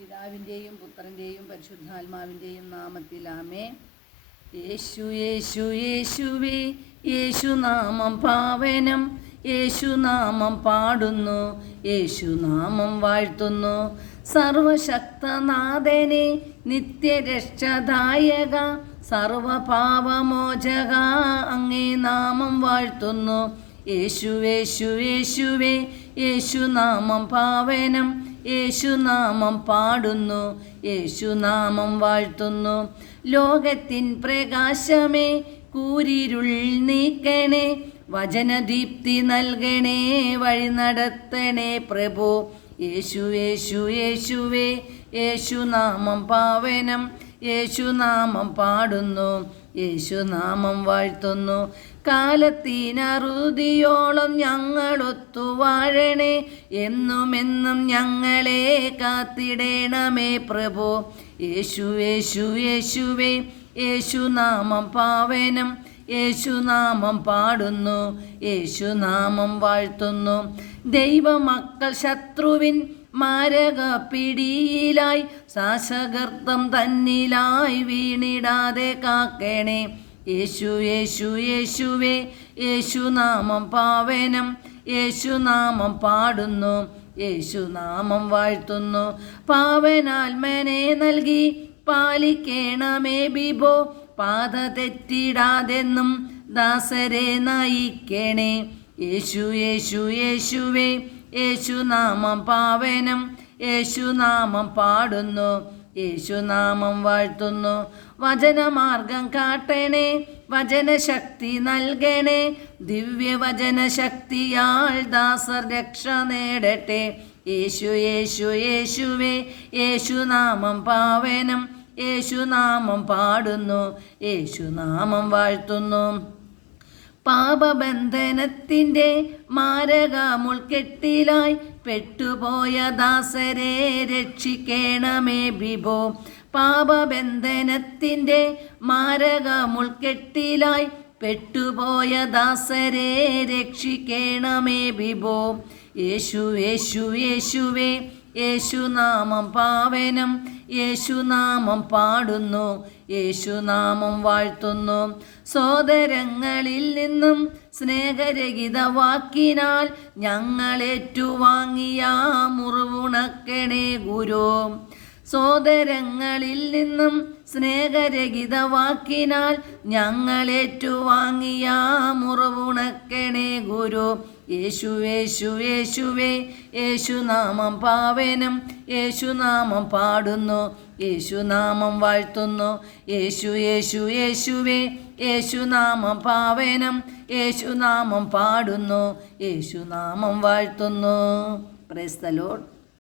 പിതാവിന്റെയും പുത്രന്റെയും പരിശുദ്ധാത്മാവിന്റെയും നാമത്തിൽ ആമേ യേശു യേശു യേശുവേ യേശുനാമം പാവനം യേശുനാമം പാടുന്നു യേശുനാമം വാഴ്ത്തുന്നു. സർവശക്തനാഥനെ നിത്യരക്ഷദായക സർവപാപമോചക അങ്ങേ നാമം വാഴ്ത്തുന്നു. യേശു യേശു യേശുവേ യേശുനാമം പാവനം യേശുനാമം പാടുന്നു യേശുനാമം വാഴ്ത്തുന്നു. ലോകത്തിൻ പ്രകാശമേ കൂരിരുൾ നീക്കണേ വചനദീപ്തി നൽകണേ വഴി നടത്തണേ പ്രഭു. യേശു യേശു യേശുവേ യേശുനാമം പാവനം യേശുനാമം പാടുന്നു യേശുനാമം വാഴ്ത്തുന്നു. കാലത്തിനറുതിയോളം ഞങ്ങളൊത്തു വാഴണേ എന്നുമെന്നും ഞങ്ങളെ കാത്തിടേണമേ പ്രഭു. യേശു യേശു യേശുവേ യേശുനാമം പാവനം യേശുനാമം പാടുന്നു യേശുനാമം വാഴ്ത്തുന്നു. ദൈവമക്കൾ ശത്രുവിൻ മാരക പിടിയിലായി ശാസകർത്തം തന്നിലായി വീണിടാതെ കാക്കണേ. യേശു യേശു യേശുവേ യേശുനാമം പാവനം യേശുനാമം പാടുന്നു യേശുനാമം വാഴ്ത്തുന്നു. പാവനാത്മനെ നൽകി പാലിക്കേണമേ ബിബോ. പാത തെറ്റിടാതെന്നും ദാസരെ നയിക്കണേ. യേശു യേശു യേശുവേ യേശുനാമം പാവനം യേശുനാമം പാടുന്നു യേശുനാമം വാഴ്ത്തുന്നു. വചനമാർഗം കാട്ടണേ വചനശക്തി നൽകണേ. ദിവ്യവചന ശക്തിയാൽ ദാസർ രക്ഷ നേടട്ടെ. യേശു യേശു യേശുവേ യേശുനാമം പാവനം യേശുനാമം പാടുന്നു യേശുനാമം വാഴ്ത്തുന്നു. പാപബന്ധനത്തിന്റെ മാരക മുൾക്കെട്ടിലായി പെട്ടുപോയ ദാസരെ രക്ഷിക്കണമേ വിഭോ. പാപബന്ധനത്തിന്റെ മാരക മുൾക്കെട്ടിലായി പെട്ടുപോയ ദാസരെ രക്ഷിക്കണമേ വിഭോ. യേശു യേശു യേശുവേ യേശുനാമം പാവനം യേശുനാമം പാടുന്നു യേശുനാമം വാഴ്ത്തുന്നു. സോദരങ്ങളിൽ നിന്നും സ്നേഹരഹിത വാക്കിനാൽ ഞങ്ങളേറ്റുവാങ്ങിയ മുറിവുണക്കണേ ഗുരു. സോദരങ്ങളിൽ നിന്നും സ്നേഹരഹിത വാക്കിനാൽ ഞങ്ങളേറ്റുവാങ്ങിയ മുറിവുണക്കണേ ഗുരു. യേശു യേശു യേശുവേ യേശുനാമം പാവനം യേശുനാമം പാടുന്നു യേശുനാമം വാഴ്ത്തുന്നു യേശു യേശു യേശുവേ യേശുനാമം പാവനം യേശുനാമം പാടുന്നു യേശുനാമം വാഴ്ത്തുന്നു. Praise the Lord